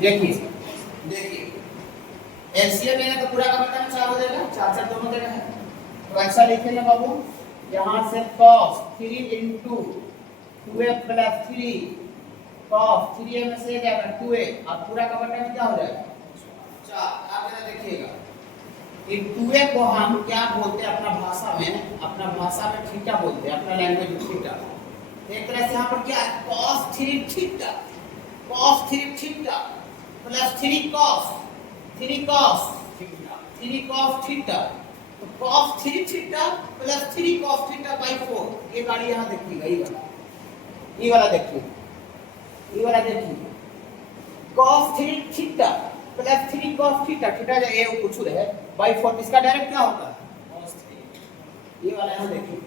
देखिए देखिए एलसीएम लेना तो पूरा का बटा में 4 हो जाएगा, 4 4 दोनों जगह है, तो ऐसा लिखेंगे बाबू यहाँ से cos 3 into 2a plus 3 cos 3a में से जाएगा 2a, अब पूरा का बटा में क्या हो जाएगा 4। आप जरा देखिएगा इन 2a को हम क्या बोलते हैं अपना भाषा में थीटा बोलते हैं, अपना लैंग्वेज में थीटा। एक तरह से यहाँ पर क्या है cos 3 theta plus 3 cos theta, तो cos 3 theta plus 3 cos theta by 4। ये गाड़ी यहाँ देखिएगा, ये वाला देखिए cos 3 theta plus 3 cos theta, theta जो ये कुछ रहे बाई 4, इसका डायरेक्ट क्या होता है cos 3। ये वाला यहाँ देखिए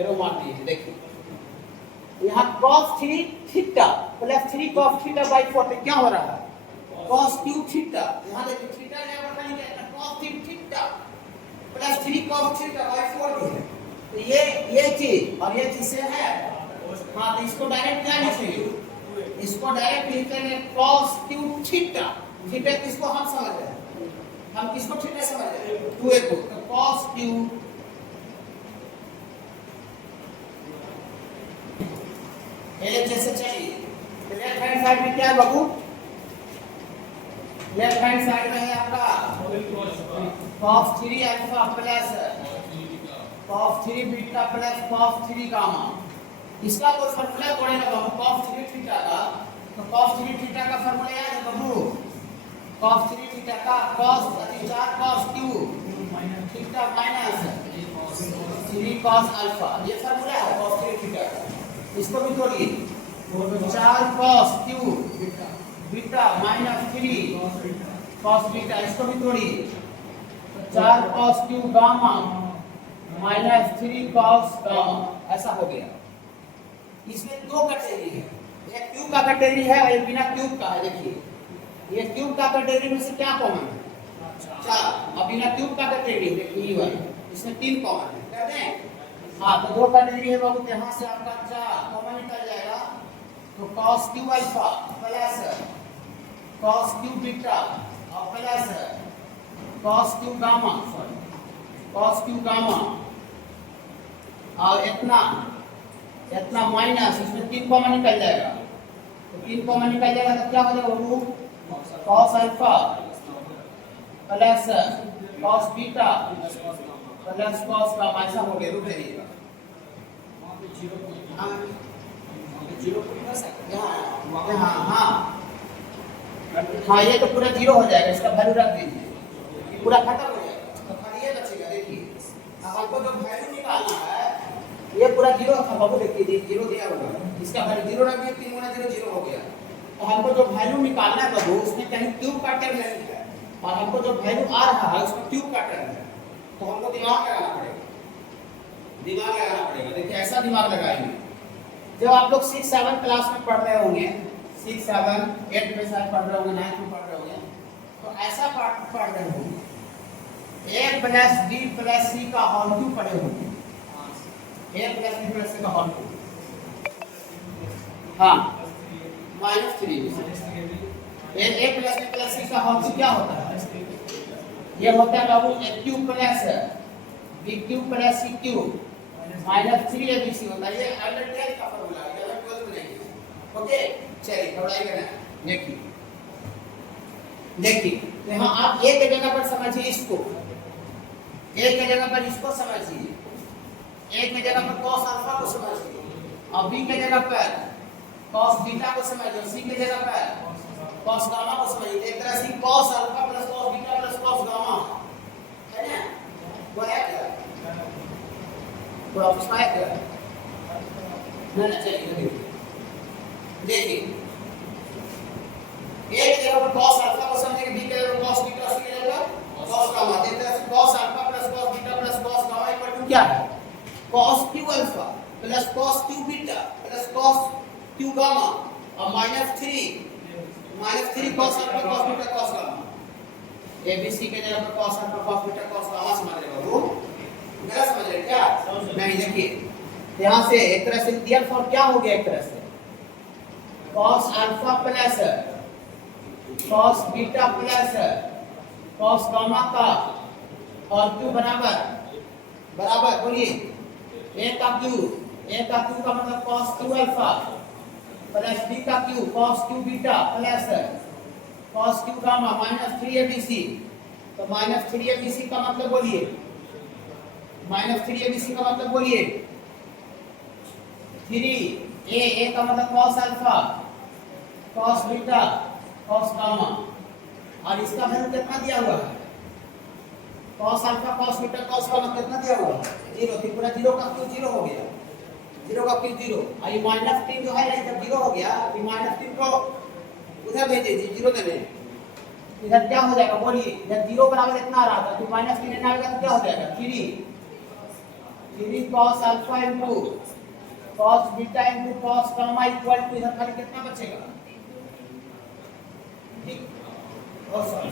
एरो मार दीजिए, देखिए यहाँ cos 3 theta plus 3 cos theta by 4 पे क्या हो रहा है cos क्यूब थीटा। यहाँ देखिए थीटा यहाँ पर नहीं है, cos 3 theta plus 3 cos theta by 4 भी है, तो ये चीज और ये चीज से है। हाँ, तो इसको डायरेक्ट क्या लिखेंगे, इसको डायरेक्ट लिखेंगे cos क्यूब थीटा। थीटा किसको हम समझ रहे हैं, हम किसको थीटा समझ रहे हैं 2a को, तो cos क्यूब जैसे चलिए लेफ्ट हैंड साइड में क्या है बाबू, लेफ्ट हैंड साइड में है आपका cos 3 alpha plus cos 3 beta plus cos 3 gamma. इसका कोई फार्मूला थोड़ी ना बाबू cos 3 थीटा का, तो cos 3 थीटा का फार्मूला याद है बाबू, cos 3 थीटा का cos 4 cos cube theta minus 3 cos alpha, ये फार्मूला है cos 3 थीटा का। इसको भी तोड़िए, 4 cos cube beta minus 3 cos beta, इसको भी तोड़िए, 4 cos cube gamma minus 3 cos gamma, ऐसा हो गया। इसमें दो कैटेगरी है, एक क्यूब का कैटेगरी है और एक बिना क्यूब का है। देखिए ये क्यूब का कैटेगरी में से क्या कॉमन है 4, और बिना क्यूब का कैटेगरी देखिए ये वाला, इसमें 3 कॉमन है, कहते हैं। हाँ, तो दो कैटेगरी है बाबू, यहाँ से आपका 4 कॉमन निकल जाएगा, तो cos cube alpha plus cos cube beta और plus cos cube gamma, cos cube gamma और इतना माइनस, इसमें 3 कॉमन निकल जाएगा, तो 3 कॉमन निकल जाएगा तो क्या हो जाएगा बाबू cos alpha plus cos beta plus cos gamma, ऐसा हो गया। रुक जाइएगा, हाँ ये तो पूरा 0 हो जाएगा, इसका वैल्यू रख दीजिए, पूरा खत्म हो जाएगा, तो खाली ये बचेगा। देखिए अब हमको जो वैल्यू निकालना है ये पूरा 0 था बाबू, देखिए 0 दिया होगा, इसका वैल्यू 0 रख दिए, 3 गुना 0 0 हो गया। तो हमको जो वैल्यू निकालना है बाबू उसमें कहीं क्यूब का टर्म नहीं है, और हमको जो वैल्यू आ रहा है उसमें क्यूब का टर्म है, तो हमको दिमाग लगाना पड़ेगा। देखिए ऐसा दिमाग लगाएंगे, जब आप लोग 6 7 क्लास में पढ़ रहे होंगे, 6 7 8 में शायद पढ़ रहे होंगे, 9 में पढ़ रहे होंगे, तो ऐसा पढ़ रहे होंगे a plus b plus c का होल क्यूब पढ़े होंगे, a plus b plus c का होल क्यूब, हाँ -3 a plus b plus c का होल क्यूब क्या होता है, ये होता है बाबू a cube plus b cube plus c cube -3 abc होता है। ये अंडर 10 का फार्मूला है, अगर 12 में नहीं है। ओके चलिए घबराइएगा ना, देखिए तो यहाँ आप a के जगह पर समझिए इसको, a के जगह पर इसको समझिए, a के जगह पर cos अल्फा को समझिए, और b के जगह पर cos बीटा को समझिए, और c के जगह पर cos गामा को समझिए। एक तरह से cos alpha plus cos beta plus cos gamma है ना, वो है क्या थोड़ा उसका है क्या ना, चलिए देखिए a के जगह पर cos अल्फा को समझेंगे, b के जगह पर cos बीटा, c के जगह पर cos गामा। एक तरह से cos alpha plus cos beta plus cos gamma equal to क्या है cos cube alpha plus cos cube beta plus cos cube gamma और -3 cos alpha cos beta cos gamma. abc के जगह पर cos alpha cos beta cos gamma समझ रहे हो, गलत समझ रहे क्या नहीं। देखिए यहाँ से एक तरह से देयरफॉर क्या हो गया, एक तरह से cos alpha plus cos beta plus cos gamma का और q बराबर बराबर बोलिए a का q का मतलब cos q alpha plus b का q cos q beta plus cos q gamma minus 3abc। तो माइनस 3abc का मतलब बोलिए माइनस 3abc का मतलब बोलिए 3a का मतलब cos alpha cos beta cos gamma और इसका वैल्यू कितना दिया हुआ है cos alpha cos beta cos gamma कितना दिया हुआ है 0। तो पूरा 0 का क्यों 0 हो गया 0 का क्यों 0 और ये माइनस 3 जो है जब 0 हो गया तो माइनस 3 को उधर भेज दीजिए 0 दे दें इधर क्या हो जाएगा बोलिए जब 0 बराबर इतना आ रहा था तो माइनस 3 इतना आएगा तो क्या हो जाएगा 3 cos alpha into cos beta into cos gamma equal to इधर खाली कितना बचेगा ठीक और सॉरी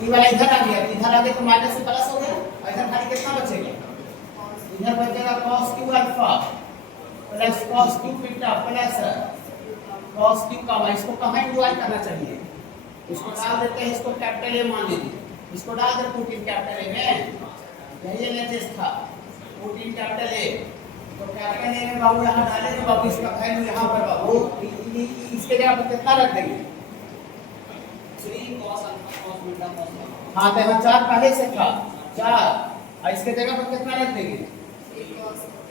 ये वाला इधर आ गया तो माइनस से प्लस हो गया इधर खाली कितना बचेगा इधर बचेगा cos q alpha plus cos q beta plus cos q gamma. इसको कहां डिवाइड करना चाहिए इसको डाल देते हैं इसको कैपिटल ए मान लीजिए इसको डाल they put in capital A में यही लेटेस्ट था पुट इन कैपिटल ए। तो कैपिटल ए में बाबू यहां डालेंगे बाबू इसका वैल्यू यहां पर बाबू इसके जगह पर कितना रख देंगे 3 cos alpha cos beta cos gamma. हां तो यहां 4 पहले से था 4 और इसके जगह पर कितना रख देंगे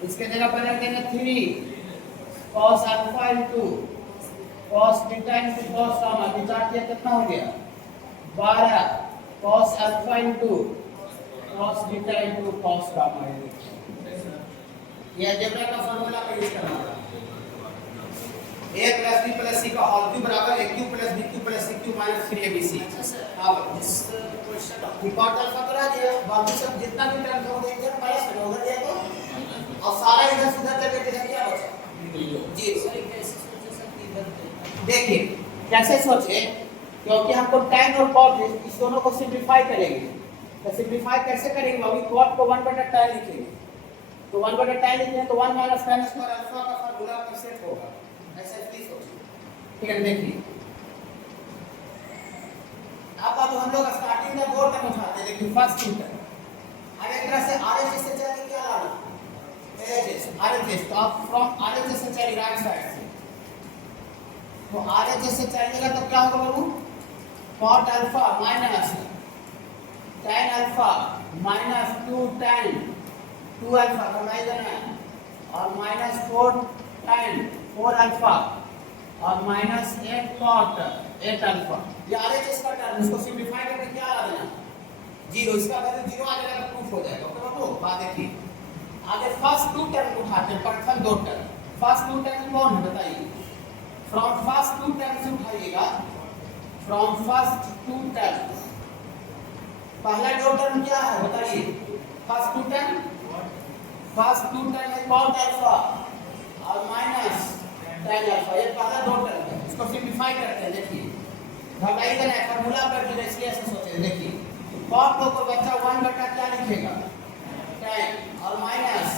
इसके जगह पर रख देंगे 3 cos alpha into cos beta into cos gamma. तो 4 से कितना हो गया 12 cos alpha into cos beta into cos gamma. ये अलजेब्रा का फार्मूला का यूज करना होगा a plus b plus c का होल क्यूब बराबर aq plus bq plus cq minus 3abc। हां इस क्वेश्चन रिकॉर्ड अल्फा तो रह गया बाकी सब जितना भी टर्म होगा इधर प्लस में होगा ये तो और सारा इधर सीधा चले के क्या बचा जी सही कैसे सोचे सकते इधर देखिए कैसे सोचे क्योंकि हमको tan और cot इस दोनों को सिंपलीफाई करेंगे। तो सिंपलीफाई कैसे करेंगे अभी cot को 1/tan लिखेंगे तो 1/tan लिखते हैं तो 1 - tan स्क्वायर अल्फा का फार्मूला पर सेट होगा ऐसा प्लीज सोचिए ठीक है। देखिए अब हम लोग स्टार्टिंग में दो टर्म उठाते हैं देखिए फर्स्ट टर्म अब एक तरह से RHS से चल के क्या लाना RHS तो आप फ्रॉम RHS से चलिए राइट साइड से तो RHS से चलिएगा तो क्या होगा बाबू cot alpha minus tan alpha minus 2 tan 2 alpha बनाई देना और माइनस 4 tan 4 अल्फा और माइनस 8 cot 8 अल्फा। ये RHS का टर्म इसको सिंपलीफाई करके क्या आ जाएगा 0 इसका वैल्यू 0 आ जाएगा तो प्रूफ हो जाएगा। ओके बाबू बात देखिए आगे फर्स्ट टू टर्म उठाते हैं प्रथम दो टर्म फर्स्ट टू टर्म कौन है बताइए फ्रॉम फर्स्ट टू टर्म से उठाइएगा फ्रॉम फर्स्ट टू टर्म पहला दो टर्म क्या है बताइए फर्स्ट टू टर्म है cot अल्फा और माइनस tan अल्फा ये पहला दो टर्म है इसको सिंपलीफाई करते हैं। देखिए घटाई देना है फार्मूला पर जो इसलिए ऐसे सोचते हैं देखिए cot को बच्चा 1 बटा क्या लिखेगा tan और माइनस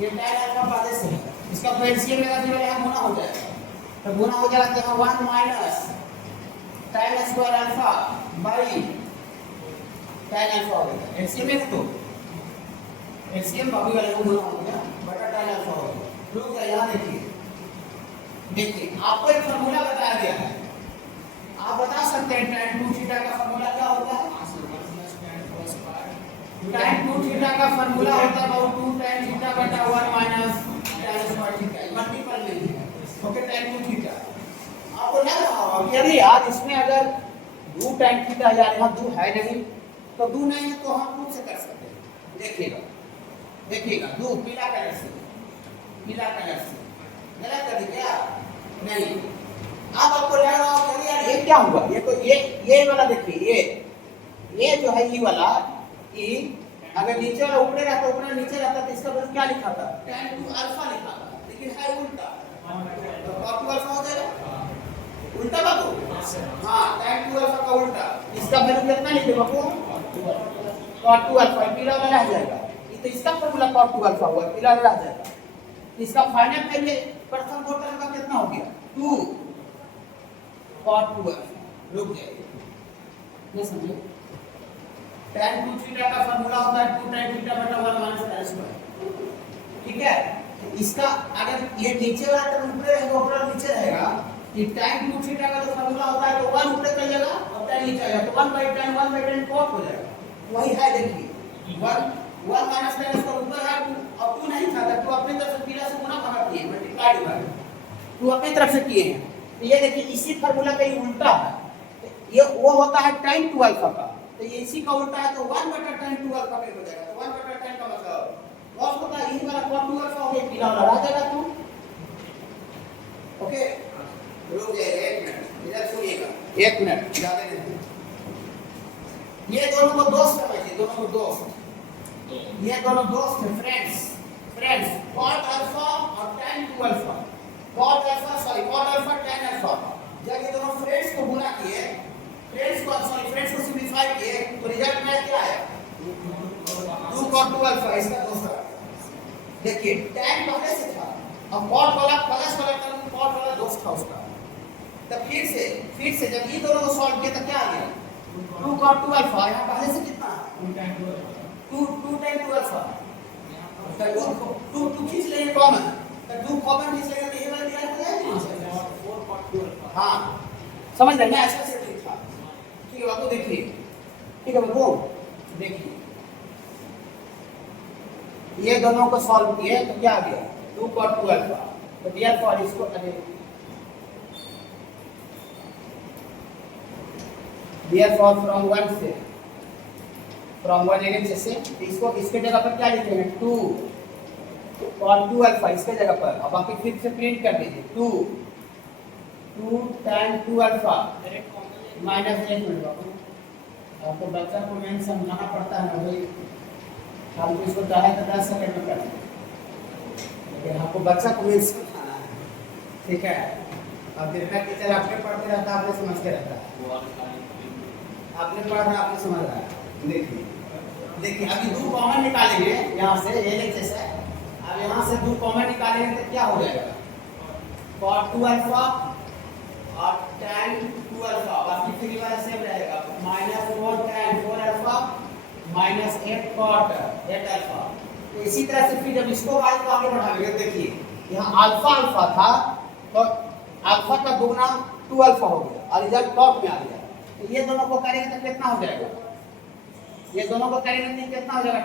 ये tan अल्फा पहले से इसका तो एलसीएम लगा दिया यहां गुना हो जाएगा तो गुना हो जाएगा तो 1 minus tan square alpha by tan alpha हो गया एलसीएम है तो एलसीएम बाबू वाले को गुना हो गया बटा tan अल्फा हो गया। रुक जाइए यहां देखिए आपको एक फार्मूला बताया गया है आप बता सकते हैं tan 2 थीटा का फार्मूला क्या होता है tan 2 थीटा का फार्मूला होता है 2 tan थीटा बटा 1 minus tan square theta multiple लीजिए ओके tan 2 थीटा आपको लग रहा होगा कि अरे यार इसमें अगर 2 tan थीटा यार यहां 2 है नहीं तो 2 नहीं है तो हम खुद से कर सकते हैं देखिएगा 2 पीला कलर से गलत कर दिया नहीं अब आपको लग रहा होगा कि यार ये क्या हुआ ये तो ये वाला देखिए ये जो है ये वाला ई अगर नीचे वाला ऊपर रहता ऊपर नीचे रहता तो इसका बस क्या लिखा था tan 2 अल्फा लिखा था लेकिन है उल्टा तो cot 2 अल्फा हो जाएगा उल्टा बाबू हां tan 2 अल्फा का उल्टा इसका वैल्यू कितना लिखे बाबू cot 2 अल्फा पीला वाला रह जाएगा ये तो इसका फार्मूला cot 2 अल्फा हुआ पीला वाला रह जाएगा इसका फाइनल वैल्यू प्रथम दो टर्म का कितना हो गया 2 cot 2 अल्फा। रुक जाइए, ये समझे tan 2 थीटा का फार्मूला होता है 2 tan थीटा बटा 1 माइनस tan स्क्वायर। ठीक है, इसका अगर ये नीचे वाला टर्म ऊपर रहेगा ऊपर नीचे रहेगा, ये tan 2 थीटा का जो फार्मूला होता है तो 1 ऊपर चल जाएगा और tan नीचे आएगा तो 1/tan cot हो जाएगा। वही है, देखिए 1 माइनस tan स्क्वायर ऊपर है और 2 नहीं था तो अपनी तरफ से थीटा से गुना भागा किए मल्टीप्लाई डिवाइड तो अपनी तरफ से किए हैं। तो ये देखिए इसी फार्मूला का ये उल्टा है, ये वो होता है tan 2 अल्फा का, तो ये इसी का उल्टा है तो 1/tan 2 अल्फा का हो जाएगा। तो 1/tan का मतलब cos होता है यही वाला cot 2 अल्फा हो गया, पीला वाला रह जाएगा। तो ओके, रुक जाइए 1 मिनट, इधर सुनिएगा 1 मिनट, ज्यादा नहीं। ये दोनों को दोस्त समझिए, दोनों को दोस्त, ये दोनों दोस्त हैं, फ्रेंड्स cot अल्फा और tan 2 alpha, cot alpha tan alpha. जब ये दोनों फ्रेंड्स को गुना किए, फ्रेंड्स को सिंपलीफाई किए तो रिजल्ट में क्या आया 2 cot 2 अल्फा, इसका दूसरा। देखिए tan पहले से था अब cot वाला प्लस वाला टर्म cot वाला दोस्त था उसका, तब फिर से जब ये दोनों को सॉल्व किया तो क्या आ गया 2 cot 2 अल्फा। यहाँ पहले से कितना है 2 tan 2 अल्फा, तो 2 खींच लेंगे कॉमन, तो 2 कॉमन खींच लेंगे तो ये वाला दिया था 4 cot 2 अल्फा। हाँ समझ रहे हैं, ऐसा से ठीक था। ठीक है बाबू, देखिए ठीक है बाबू, देखिए ये दोनों को सॉल्व किए तो क्या आ गया 2 cot 2 अल्फा। तो डियर फॉर इसको डियर फॉर फ्रॉम 1 एनएच से इसको इसके जगह पर क्या लिखेंगे 2 cot 2 अल्फा इसके जगह पर, अब बाकी फिर से प्रिंट कर दीजिए 2 tan 2 अल्फा माइनस 1 मिनट बाबू, आपको बच्चा को मेन समझाना पड़ता है ना भाई, आपको इसको चाहे तो 10 सेकंड में करना, लेकिन आपको बच्चा को मेन समझाना है। ठीक है, अब देखना टीचर आपने पढ़ते रहता आपने समझते रहता है, आपने पढ़ रहा आपने समझ रहा है। देखिए अभी 2 कॉमन निकालेंगे यहाँ से, ये लेके से अब यहाँ से 2 कॉमन निकालेंगे तो क्या हो जाएगा cot 2 अल्फा और tan 2 अल्फा, बाकी फिर वाला सेम रहेगा -4 tan 4 alpha minus 8 cot 8 alpha. तो इसी तरह से फिर जब इसको वाले को आगे बढ़ाएंगे, देखिए यहाँ अल्फा अल्फा था तो अल्फा का दुगना 2 अल्फा हो गया और रिजल्ट cot में आ गया। तो ये दोनों को करेंगे तो कितना हो जाएगा, ये दोनों को करेंगे तो कितना हो जाएगा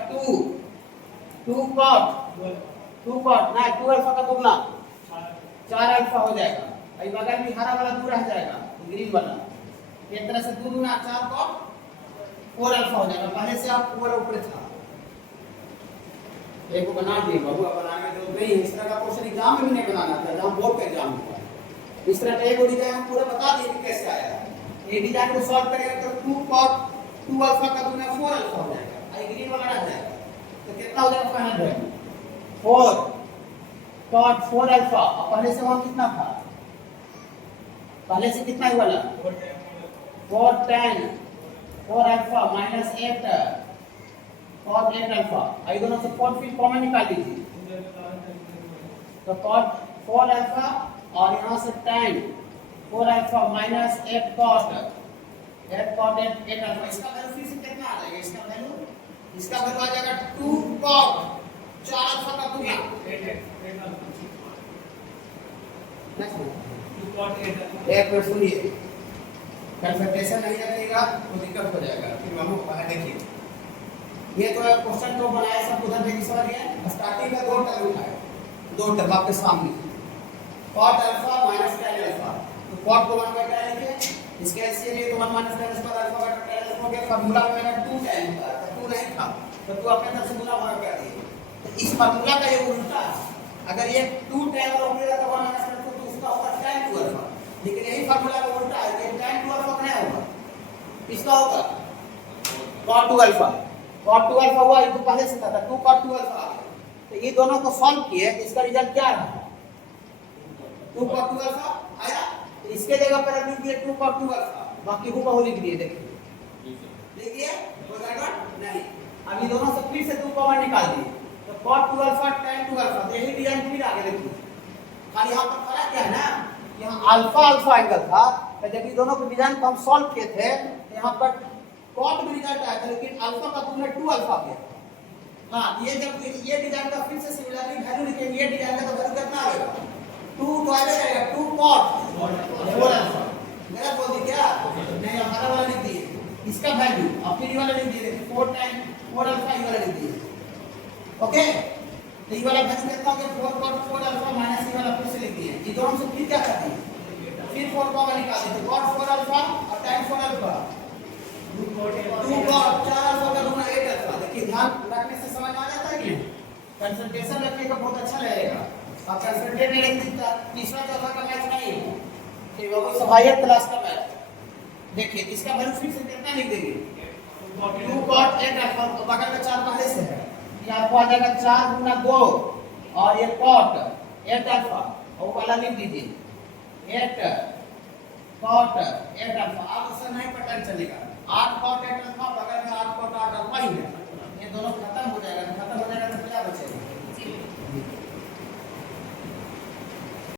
2 cot ना 2 अल्फा का दुगना 4 अल्फा हो जाएगा, अभी बगल में हरा वाला 2 रह जाएगा ग्रीन वाला, एक तरह से 2 गुना 4 cot 4 अल्फा हो जाएगा। पहले से आप ऊपर था, एक को बना दिए बाबू, बनाने की जरूरत नहीं है, इस तरह का क्वेश्चन एग्जाम में भी नहीं बनाना था, एग्जाम बोर्ड का एग्जाम होता है। इस तरह का एक डिजाइन हम पूरा बता दिए कि कैसे आया है। ये डिजाइन को सॉल्व करेंगे तो 2 cot 2 अल्फा का दुगना 4 अल्फा हो जाएगा, आई ग्रीन वाला रह जाएगा तो कितना हो जाएगा फाइनल वैल्यू 4 cot 4 अल्फा। और पहले से वहां कितना था, पहले से कितना ही वाला 4 tan 4 alpha minus 8 cot 8 alpha, आई दोनों से 4 फिर कॉमन निकाल लीजिए तो cot 4 अल्फा और यहाँ से tan 4 alpha minus 8 cot 8 alpha, इसका वैल्यू फिर से कितना आ जाएगा, इसका वैल्यू आ जाएगा 2 cot 4 अल्फा का दुगना 8 मिनट सुनिए, कंसंट्रेशन नहीं रखिएगा तो दिक्कत हो जाएगा। फिर हम देखिए ये तो क्वेश्चन तो बनाया सब उधर देखिए सवाल है, स्टार्टिंग का 2 टर्म उठाए, 2 टर्म आपके सामने cot alpha minus tan alpha, तो cot को 1/tan लिखे, इसके ऐसे लिए तो 1 माइनस tan स्क्वायर अल्फा बटा tan अल्फा हो गया। फार्मूला में मैंने 2 tan था तो 2 नहीं था तो 2 अपने तरफ से गुना भाग कर दिए, तो इस फार्मूला का ये उल्टा है, अगर ये 2 tan वाला हो गया तो 1 माइनस tan तो उसका होगा tan 2 अल्फा, लेकिन यही फार्मूला का उल्टा है कि tan 2 अल्फा क्या होगा, इसका होगा cot 2 अल्फा, cot 2 अल्फा हुआ, ये तो पहले से था 2 cot 2 अल्फा आ गया। तो ये दोनों को सॉल्व किए तो इसका रिजल्ट क्या रहा 2 cot 2 अल्फा आया, तो इसके जगह पर लिख दिए 2 cot 2 अल्फा, बाकी हूबहू लिख दिए, देखिए कोई गड़बड़ नहीं। अब ये दोनों से फिर से 2 कॉमन निकाल दिए तो cot 2 अल्फा tan 2 अल्फा, तो यही डिजाइन फिर आगे देखिए खाली यहाँ पर फर्क क्या है ना, यहाँ अल्फा अल्फा एंगल था, तो जब ये दोनों के डिजाइन को हम सॉल्व किए थे यहाँ पर कॉट में रिजल्ट आया था, लेकिन अल्फा का तुमने 2 अल्फा किया। हाँ, ये जब ये डिजाइन का फिर से सिमिलरली वैल्यू लिखेंगे, ये डिजाइन का तो वैल्यू कितना आएगा 2 तो आएगा 2 कॉट 4 अल्फा। मेरा बोल दी क्या नहीं, हमारा वाला लिख दिए इसका वैल्यू, अब फिर ये वाला लिख दिए 4 टाइम 4 अल्फा, ये वाला लिख दिए। ओके, तो ये वाला वैल्यू कितना हो गया 4 cot 4 अल्फा माइनस ये वाला फिर से लिख दिए। ये दोनों से फिर क्या कर दिए, फिर 4 कॉमा निकाल दिए, तो cot 4 अल्फा और टाइम 4 अल्फा 2 cot 4 अल्फा का गुना 8 अल्फा। देखिए ध्यान रखने से समझ आ जाता है कि कंसंट्रेशन रखने का बहुत अच्छा लगेगा, और कंसंट्रेट नहीं रखते तीसरा चौथा का मैच नहीं है, ठीक है, वो सहायक क्लास का मैच। देखिए इसका वैल्यू फिर से कितना लिख देंगे 2 cot 8 अल्फा, तो बगल में 4 पहले से है, ये आपको आ जाएगा 4 गुना 2 और ये cot 8 अल्फा, और वाला लिख दीजिए 8 cot 8 अल्फा। अब उससे नहीं पता चलेगा 8 cot 8 अल्फा, बगल में 8 cot 8 अल्फा ही है।